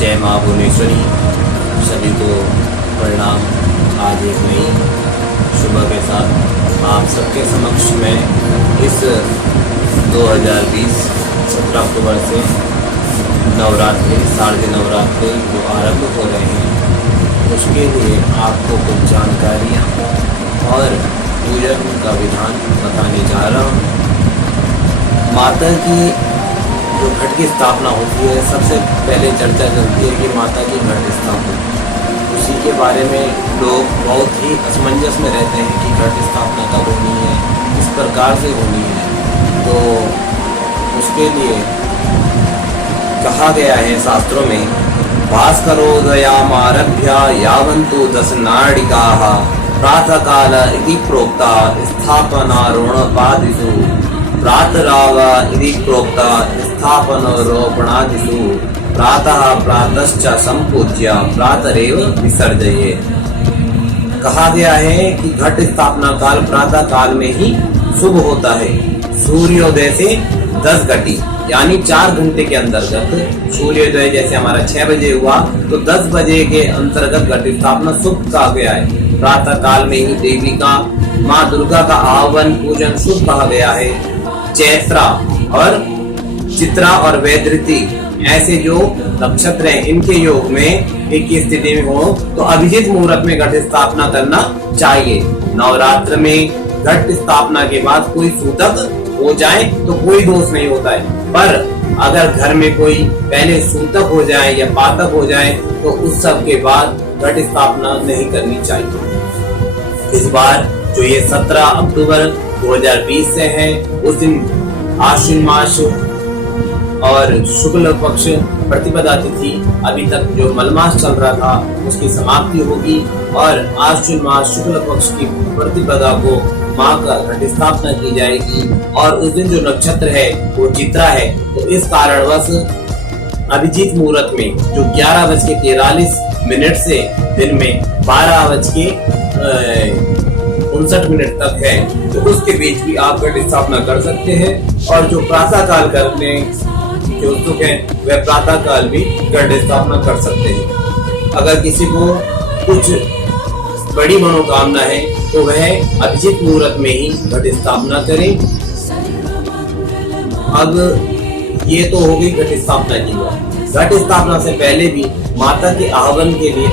जय माँ भुवनेश्वरी। सभी को प्रणाम। आज एक नई सुबह के साथ आप सबके समक्ष में इस 2020 17 अक्टूबर से नवरात्रि शारदीय नवरात्रि जो आरंभ हो रहे हैं उसके लिए आपको कुछ जानकारियाँ और पूजन का विधान बताने जा रहा हूँ। माता की जो घट की स्थापना होती है, सबसे पहले चर्चा चलती है कि माता की घट स्थापना, उसी के बारे में लोग बहुत ही असमंजस में रहते हैं कि घट स्थापना कब होनी है, किस प्रकार से होनी है। तो उसके लिए कहा गया है शास्त्रों में, भास्करोदयामारभ्य यावन्तु दशनाडिकाः प्रातःकाल इति प्रोक्ता स्थापनारोहणपादिषु प्रातराव इति प्रोक्ता स्थापनारोपणादिषु प्रातः प्रातश्च संपूज्य प्रातरेव विसर्जये। कहा गया है कि घट स्थापना काल प्रातः काल में ही शुभ होता है। सूर्योदय से 10 घटी यानी 4 घंटे के अंतर्गत, सूर्योदय जैसे हमारा 6 बजे हुआ तो 10 बजे के अंतर्गत घट स्थापना शुभ कहा गया है। प्रातः काल में ही देवी का, माँ दुर्गा का आह्वान पूजन शुभ कहा गया है। चैत्रा और चित्रा और वैधृति ऐसे जो नक्षत्र हैं, इनके योग में एक की स्थिति में हो तो अभिजीत मुहूर्त में घट स्थापना करना चाहिए। नवरात्र में घट स्थापना के बाद कोई सूतक हो जाए तो कोई दोष नहीं होता है, पर अगर घर में कोई पहले सूतक हो जाए या पातक हो जाए तो उस सब के बाद घट स्थापना नहीं करनी चाहिए। इस बार जो ये 17 अक्टूबर 2020 से है, उस दिन आश्विन मास और शुक्ल पक्ष प्रतिपदा तिथि, अभी तक जो मलमास चल रहा था उसकी समाप्ति होगी और आश्विन मास शुक्ल पक्ष की प्रतिपदा को माँ का घट स्थापना की जाएगी। और उस दिन जो नक्षत्र है वो चित्रा है, तो इस कारणवश अभिजीत मुहूर्त में जो 11:43 से दिन में 12:59 तक है, तो उसके बीच भी आप घट स्थापना कर सकते हैं। और जो प्रातः काल करने के उत्सुक हैं वह प्रातः काल भी घट स्थापना कर सकते हैं। अगर किसी को कुछ बड़ी मनोकामना है तो वह अभिजीत मुहूर्त में ही घट स्थापना करें। अब ये तो हो गई घट स्थापना की बात। घट स्थापना से पहले भी माता के आह्वान के लिए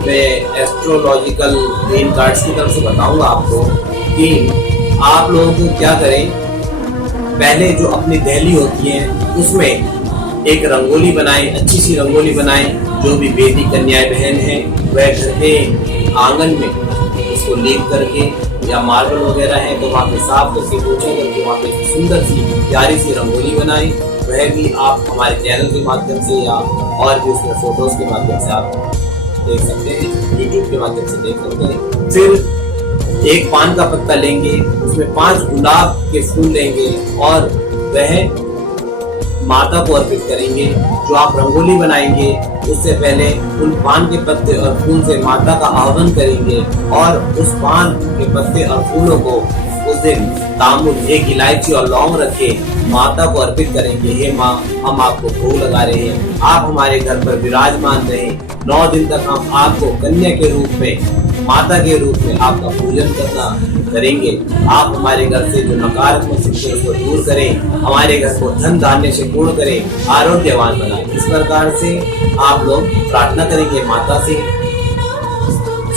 मैं एस्ट्रोलॉजिकल ग्रीन कार्ड्स की तरफ से बताऊंगा आपको कि आप लोग क्या करें। पहले जो अपनी दहली होती है उसमें एक रंगोली बनाएं, अच्छी सी रंगोली बनाएं। जो भी बेटी कन्याएं बहन है वह घर के आंगन में उसको लीप करके या मार्बल वगैरह है तो वहाँ पे साफ करके पोछा करके वहाँ पे सुंदर सी प्यारी सी रंगोली बनाएं। वह भी आप हमारे चैनल के माध्यम से या और भी उसमें फोटोज के माध्यम से आप देख सकते हैं, यूट्यूब के माध्यम से देख सकते हैं। फिर एक पान का पत्ता लेंगे, उसमें 5 गुलाब के फूल लेंगे और वह माता को अर्पित करेंगे। जो आप रंगोली बनाएंगे उससे पहले उन पान के पत्ते और फूल से माता का आह्वान करेंगे और उस पान के पत्ते और फूलों को उस दिन तांबुल, एक इलायची और लौंग रखे माता को अर्पित करेंगे। हे माँ, हम आपको भोग लगा रहे हैं, आप हमारे घर पर विराजमान रहे। 9 दिन तक हम आपको कन्या के रूप में, माता के रूप में आपका पूजन करेंगे। आप हमारे घर से जो नकारात्मक शक्ति है उसको दूर करें, हमारे घर को धन धान्य से पूर्ण करें, आरोग्यवान बनाएं। इस प्रकार से आप लोग प्रार्थना करेंगे माता से।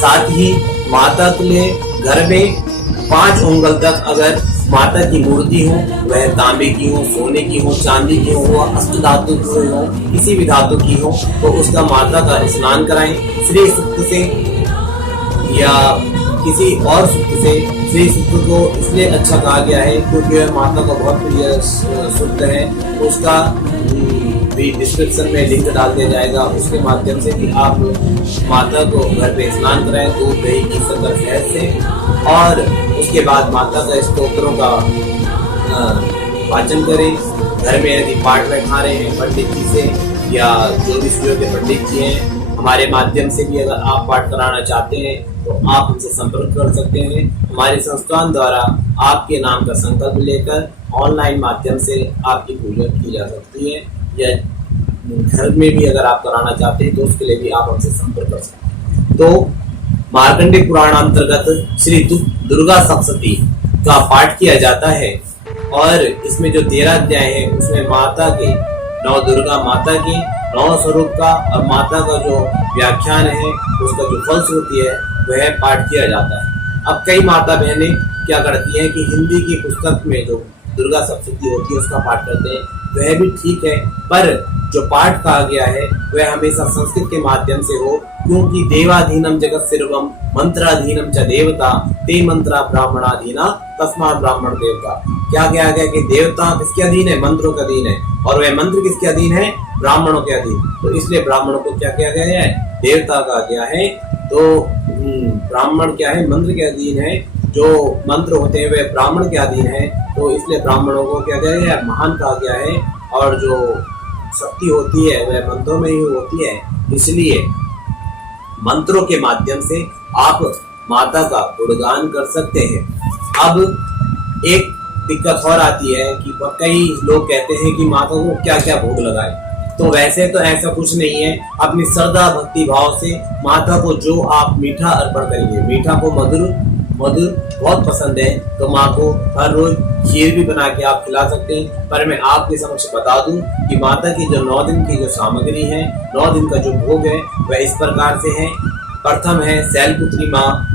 साथ ही माता के लिए घर में 5 उंगल तक अगर माता की मूर्ति हो, वह तांबे की हो, सोने की हो, चांदी की हो, अष्ट धातु की हो, किसी भी धातु की हो, तो उसका माता का स्नान कराएं। श्री सूक्त से या किसी और सूक्त से। श्री सूक्त को इसलिए अच्छा कहा गया है क्योंकि वह माता का बहुत प्रिय सूक्त है। उसका भी डिस्क्रिप्शन में लिंक डाल दिया जाएगा, उसके माध्यम से भी आप माता को घर पे स्नान कराएं दूध दही की शक्कर शहद से। और उसके बाद माता का स्तोत्रों का वाचन करें। घर में यदि पाठ बैठा रहे हैं पंडित जी से या जो भी सूर्य के पंडित जी हैं, हमारे माध्यम से भी अगर आप पाठ कराना चाहते हैं तो आप हमसे संपर्क कर सकते हैं। हमारे संस्थान द्वारा आपके नाम का संकल्प लेकर ऑनलाइन माध्यम से आपकी पूजा की जा सकती है। या घर में भी अगर आप कराना चाहते हैं तो उसके लिए भी आप हमसे संपर्क कर सकते हैं। तो मार्कंडेय पुराण अंतर्गत श्री दुर्गा सप्तशती का पाठ किया जाता है और इसमें जो 13 अध्याय है उसमें माता के नौ दुर्गा माता के नौ स्वरूप का और माता का जो व्याख्यान है उसका जो फलश्रुति है वह पाठ किया जाता है। अब कई माता बहनें क्या करती हैं कि हिंदी की पुस्तक में जो दुर्गा सप्तशती होती है उसका पाठ करते हैं, वह भी ठीक है, पर जो पाठ कहा गया है वह हमेशा संस्कृत के माध्यम से हो, क्योंकि देवाधीनम जगत सर्वम मंत्राधीनम च देवता ते मंत्रा ब्राह्मणाधीना तस्मात् ब्राह्मण देवता। क्या कहा गया कि देवता किसके अधीन है? मंत्रों के अधीन है, और वह मंत्र किसके अधीन है? ब्राह्मणों के अधीन। तो इसलिए ब्राह्मणों को क्या किया गया है? देवता कहा गया है। तो ब्राह्मण क्या है? मंत्र के अधीन है। जो मंत्र होते हैं वे ब्राह्मण के अधीन है, तो इसलिए ब्राह्मणों को क्या कहा गया है? महान कहा गया है। और जो शक्ति होती है वह मंत्रों में ही होती है, इसलिए मंत्रों के माध्यम से आप माता का गुणगान कर सकते हैं। अब एक दिक्कत और आती है कि कई लोग कहते हैं कि माता को क्या क्या भोग लगाए, तो वैसे तो ऐसा कुछ नहीं है। अपनी श्रद्धा भक्ति भाव से माता को जो आप मीठा अर्पण करेंगे, मीठा को मधुर बहुत पसंद है, तो माँ को हर रोज खीर भी बना के आप खिला सकते हैं। पर मैं आपके समक्ष बता दूं कि माता की जो 9 दिन की जो सामग्री है, 9 दिन का जो भोग है वह इस प्रकार से है। प्रथम है शैलपुत्री माँ।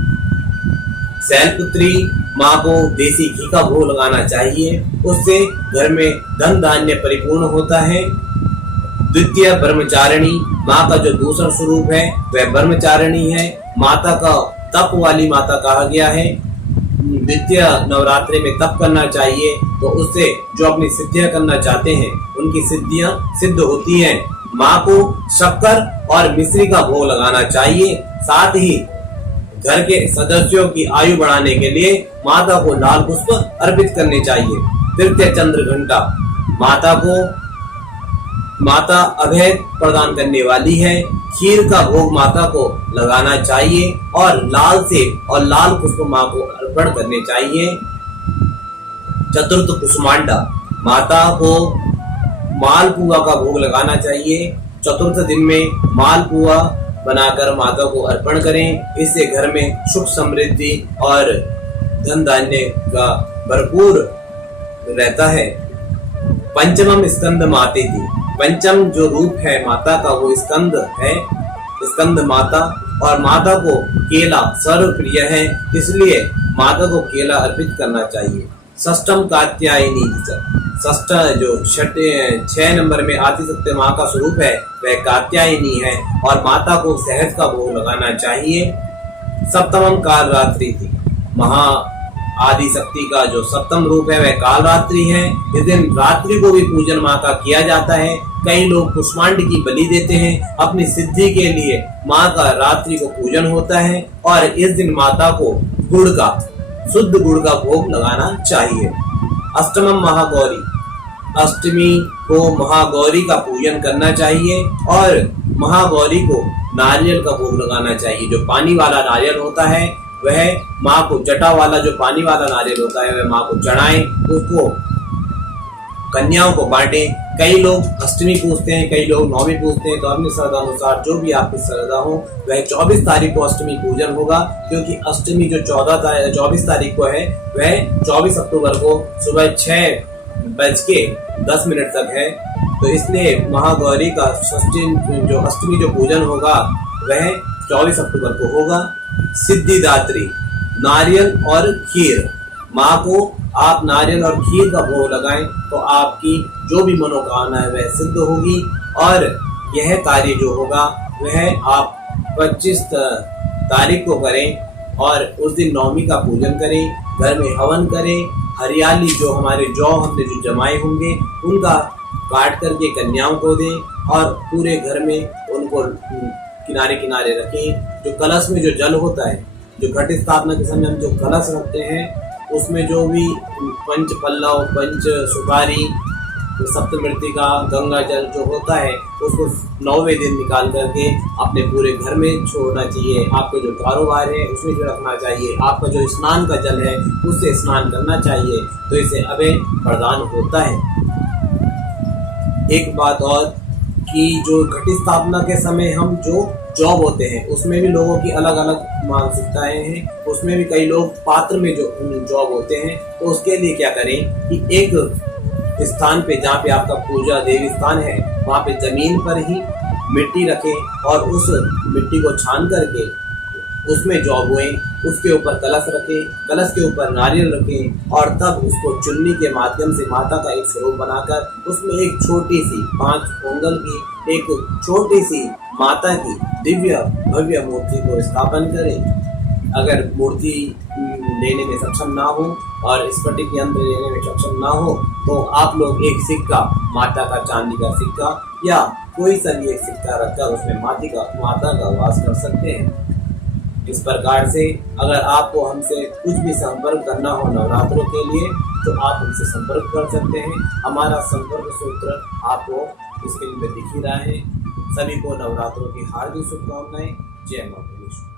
शैलपुत्री माँ को देसी घी का भोग लगाना चाहिए, उससे घर में धन धान्य परिपूर्ण होता है। द्वितीय ब्रह्मचारिणी माँ का जो दूसरा स्वरूप है वह ब्रह्मचारिणी है। माता का तप वाली माता कहा गया है। द्वितीय नवरात्रि में तप करना चाहिए, तो उससे जो अपनी सिद्धियां करना चाहते हैं उनकी सिद्धियां सिद्ध होती हैं। माँ को शक्कर और मिश्री का भोग लगाना चाहिए। साथ ही घर के सदस्यों की आयु बढ़ाने के लिए माता को लाल पुष्प अर्पित करने चाहिए। तृतीय चंद्र घंटा माता अभय प्रदान करने वाली है। खीर का भोग माता को लगाना चाहिए और लाल पुष्प माँ को अर्पण करने चाहिए। चतुर्थ कुसुमांडा माता को मालपुआ का भोग लगाना चाहिए। चतुर्थ दिन में मालपुआ बनाकर माता को अर्पण करें, इससे घर में सुख समृद्धि और धन धान्य का भरपूर रहता है। पंचमम स्कंद माते थी। पंचम जो रूप है माता का वो स्कंद है, स्कंद माता। और माता को केला सर्व प्रिय है, इसलिए माता को केला अर्पित करना चाहिए। षष्ठम कात्यायनी। षष्ठ जो 6 नंबर में आदि शक्ति माँ का स्वरूप है वह कात्यायनी है, और माता को शहद का भोग लगाना चाहिए। सप्तमम काल रात्रि थी। महा आदि शक्ति का जो सप्तम रूप है वह काल रात्रि है। इस दिन रात्रि को भी पूजन माँ का किया जाता है। कई लोग कुष्मांड की बलि देते हैं, अपनी सिद्धि के लिए माँ का रात्रि को पूजन होता है। और इस दिन माता को शुद्ध गुड़ का भोग लगाना चाहिए। अष्टमम महागौरी। अष्टमी को महागौरी का पूजन करना चाहिए और महागौरी को नारियल का भोग लगाना चाहिए। जो पानी वाला नारियल होता है वह माँ को, जटा वाला जो पानी वाला नारियल होता है वह माँ को चढ़ाएं, उसको कन्याओं को बांटे। कई लोग अष्टमी पूजते हैं, कई लोग नवमी पूजते हैं, तो अपनी श्रद्धा अनुसार जो भी आपकी श्रद्धा हो वह 24 तारीख को अष्टमी पूजन होगा, क्योंकि अष्टमी जो 24 तारीख को है वह 24 अक्टूबर को सुबह 6:10 तक है। तो इसलिए महागौरी का अष्टमी जो पूजन होगा वह 24 अक्टूबर को होगा। सिद्धिदात्री नारियल और खीर। माँ को आप नारियल और खीर का भोग लगाएं तो आपकी जो भी मनोकामना है वह सिद्ध होगी। और यह कार्य जो होगा वह आप 25 तारीख को करें और उस दिन नवमी का पूजन करें, घर में हवन करें। हरियाली जो हमारे जौ हमने जो जमाए होंगे उनका काट करके कन्याओं को दें और पूरे घर में उनको किनारे किनारे रखें। जो कलश में जो जल होता है, जो घट स्थापना के समय हम जो कलश रखते हैं उसमें जो भी पंच पल्लव, पंच सुपारी, सप्तमृत्तिका, गंगा जल जो होता है उसको 9वें दिन निकाल करके अपने पूरे घर में छोड़ना चाहिए। आपका जो कारोबार है उसमें जो रखना चाहिए। आपका जो स्नान का जल है उससे स्नान करना चाहिए, तो इससे अभय प्रदान होता है। एक बात और कि जो घट स्थापना के समय हम जो जॉब होते हैं उसमें भी लोगों की अलग अलग मानसिकताएं हैं। उसमें भी कई लोग पात्र में जो जॉब होते हैं, तो उसके लिए क्या करें कि एक स्थान पे जहाँ पे आपका पूजा देवी स्थान है वहाँ पे जमीन पर ही मिट्टी रखें और उस मिट्टी को छान करके उसमें जॉब हुए, उसके ऊपर कलश रखें, कलश के ऊपर नारियल रखें और तब उसको चुन्नी के माध्यम से माता का एक स्वरूप बनाकर उसमें एक छोटी सी 5 उंगल की एक छोटी सी माता की दिव्य भव्य मूर्ति को स्थापन करें। अगर मूर्ति लेने में सक्षम ना हो और स्फटिक यंत्र लेने में सक्षम ना हो तो आप लोग एक सिक्का, माता का चांदी का सिक्का या कोई सा भी एक सिक्का रखकर उसमें माता का वास कर सकते हैं। इस प्रकार से अगर आपको हमसे कुछ भी संपर्क करना हो नवरात्रों के लिए तो आप हमसे संपर्क कर सकते हैं। हमारा संपर्क सूत्र आपको स्क्रीन पे दिख ही रहा है। सभी को नवरात्रों की हार्दिक शुभकामनाएं। जय माता दी।